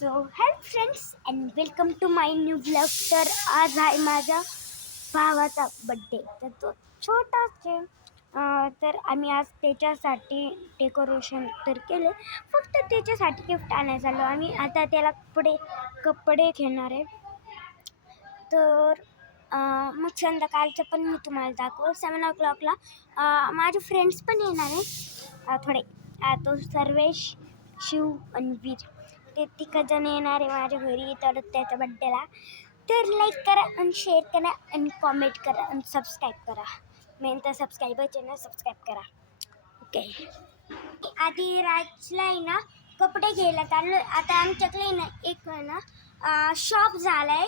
So hello friends and welcome to my new blog तर आज आहे माझ्या भावाचा बड्डे तर तो छोटाच आहे. तर आम्ही आज त्याच्यासाठी डेकोरेशन तर केले फक्त त्याच्यासाठी गिफ्ट आणायला आलो. आम्ही आता त्याला कपडे कपडे घेणार आहे. तर मग संध्याकाळचं पण मी तुम्हाला दाखवू. सेवन ओ क्लॉकला माझे फ्रेंड्स पण येणार आहे. थोडे. तो सर्वेश शिव आणि वीर. ते तिघजण येणार आहे माझ्या घरी तर त्याच्या बड्डेला तर लाईक करा आणि शेअर करा आणि कॉमेंट करा आणि सबस्क्राईब करा. मेन तर सबस्क्राईबरचे ना सबस्क्राईब करा. ओके आधी राजला आहे ना कपडे घ्यायला चाललो आता आमच्याकडे ना एक ना शॉप झाला आहे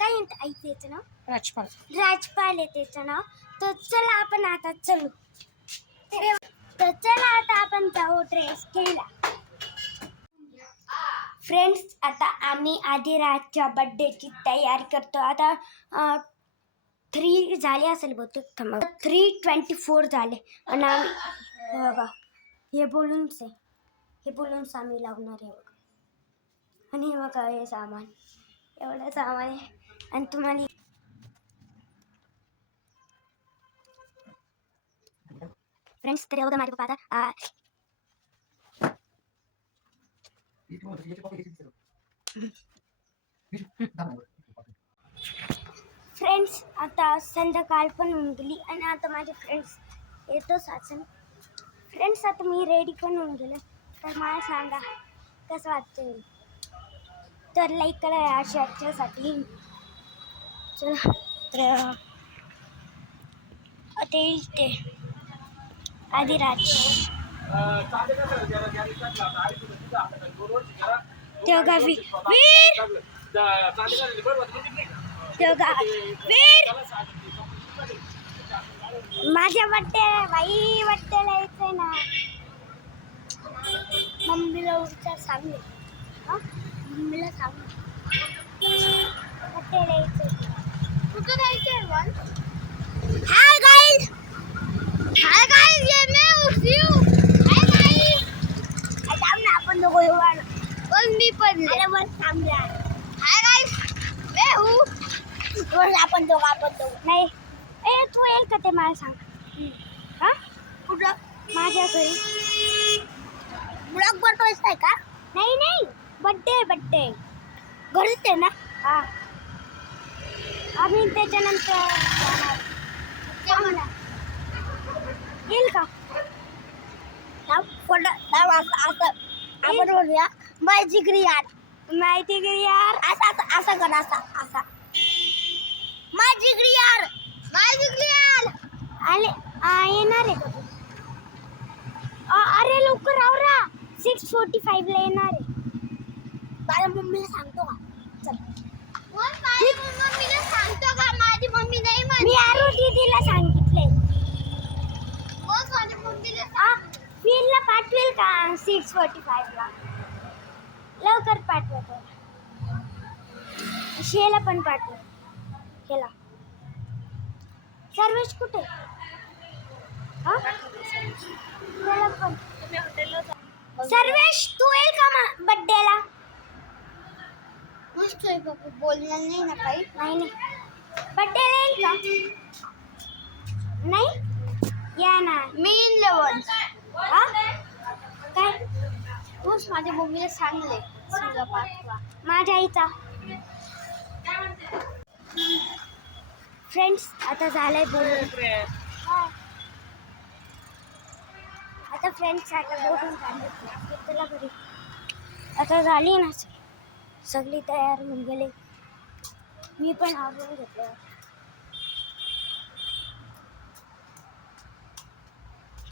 काय त्याचं नाव? राजपाल. राजपाल आहे त्याचं नाव. तर चला आपण आता चलू. तर चला आता आपण जाऊ ड्रेस घ्यायला. फ्रेंड्स आता आम्ही आधी रातच्या बड्डेची तयारी करतो. आता थ्री झाले असेल बहुतेक. थांबा. थ्री ट्वेंटी फोर झाले. आणि आम्ही हे बघा. हे बोलूनच आहे. हे बोलूनच आम्ही लावणार आहे बघा. आणि हे बघा हे सामान. एवढं सामान आहे. आणि तुम्हाला फ्रेंड्स तर एवढं माझे पप्पा आता आ, फ्रेंड्स आता संध्याकाळ पण होऊन गेली आणि आता माझे फ्रेंड्स येतोच असेल फ्रेंड्स आता मी रेडी पण होऊन गेलो. तर मला सांगा कसं वाटतं तर लाईक करा या शर्टच्यासाठी चला तर ते येईल ते आदिराज तेव्हा गावी वीर! तेव्हा वीर! माझ्या बड्डे बाई बड्डेला यायचंय ना. मम्मीला विचार सांगू. हा? मम्मीला सांगू. बड्डेला यायचंय. कुठं जायचंय one hi guys! Hi guys ये मी उठियो हाय थांब ना आपण दोघं येऊ आलो पण मी पण अरे बस थांब यार हाय गाईज मैं हूँ बस आपण दोघं आपण दोघं नाही ए तू येईल का ते मला सांग हा कुठं माझ्या घरी ब्लॉग बनवायचा आहे का नाही नाही बड्डे बड्डे घरीच ना हा आम्ही त्याच्यानंतर. येईल का फ़ोटो असं आपण बोलूया. माय जिगरी यार माय जिगरी यार असं असं असं कर असा असा. माय जिगरी यार माय जिगरी यार आले आ, येणार आहे का तू? आ, अरे लवकर आवरा सिक्स फोर्टी फाईव्हला येणार आहे. माझ्या मम्मीला सांगतो का? चल. मम्मीला सांगतो का? माझी मम्मी नाही मी आरू दीदीला सांगितले फिरला पाठवेल का? सिक्स फोर्टी फाईव्हला लवकर पाठवतो शेला पण पाठव. शेला. सर्वेश कुठे? हा? पण. सर्वेश तू येईल का बड्डेला मस्त आहे बोलणार नाही ना काही. नाही नाही. बड्डेला येईल का? नाही? या ना. मी इन लेवन काय तूच माझ्या मम्मीला सांगले तुझा पाठवा. माझ्या आईचा. फ्रेंड्स आता झालंय बोलून. आता फ्रेंड्स आता बोलून काढले तुला घरी. आता झाली ना सगळी तयार होऊन गेले. मी पण आवडून घेतलं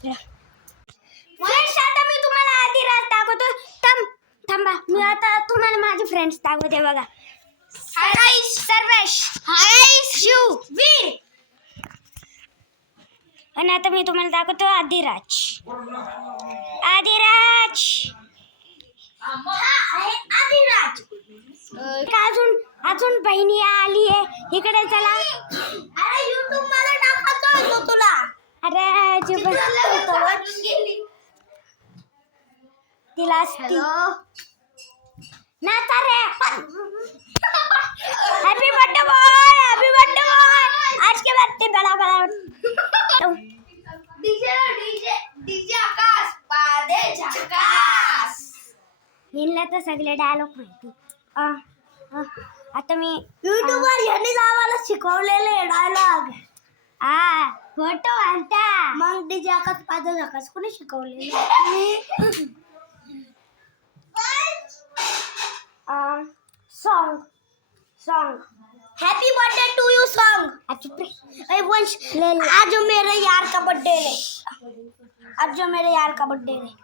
Yeah आता मी तुम्हाला आधी रात दाखवतो थांब थांबा मी आता तुम्हाला माझे फ्रेंड्स दाखवते बघा. हाय. सर्वेश. हाय. शिव वीर. आणि आता मी तुम्हाला दाखवतो आदिराज. आदिराज. आदिराज. अजून अजून बहिणी आली आहे. इकडे चला. अरे युट्यूब टाकतो तुला. अरे तिला असती. नाचा रे happy birthday boy happy birthday boy आज के बर्थडे बड़ा बड़ा डीजे डीजे डीजे आकाश पादे झकास. हिला तर सगळे डायलॉग माहिती. आता मी युट्यूबवर यांनी आम्हाला शिकवलेले डायलॉग हा फोटो आणता. मग डीजे आकाश पादे झकास कोणी शिकवलेले? Song song happy birthday to you song चुप रे अरे वंश ले ले आज जो मेरे यार का बर्थडे है आज जो मेरे यार का बर्थडे है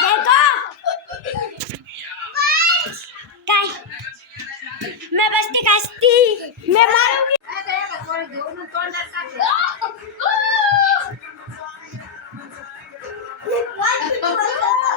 देखो काय मैं बसती कास्ती मैं मारूंगी Oh,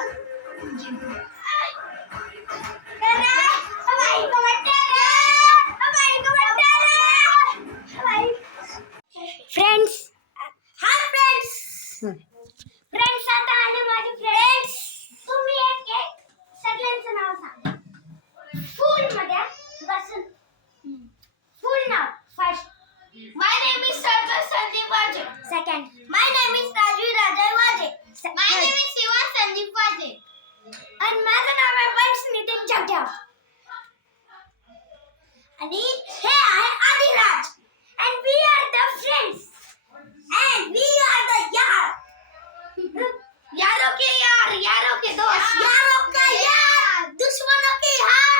आणि हे आहे Adiraj. and we are the friends And we are the यार. यारों के यार, यारों के दोस्त. यारों का यार, दुश्मनों के हार.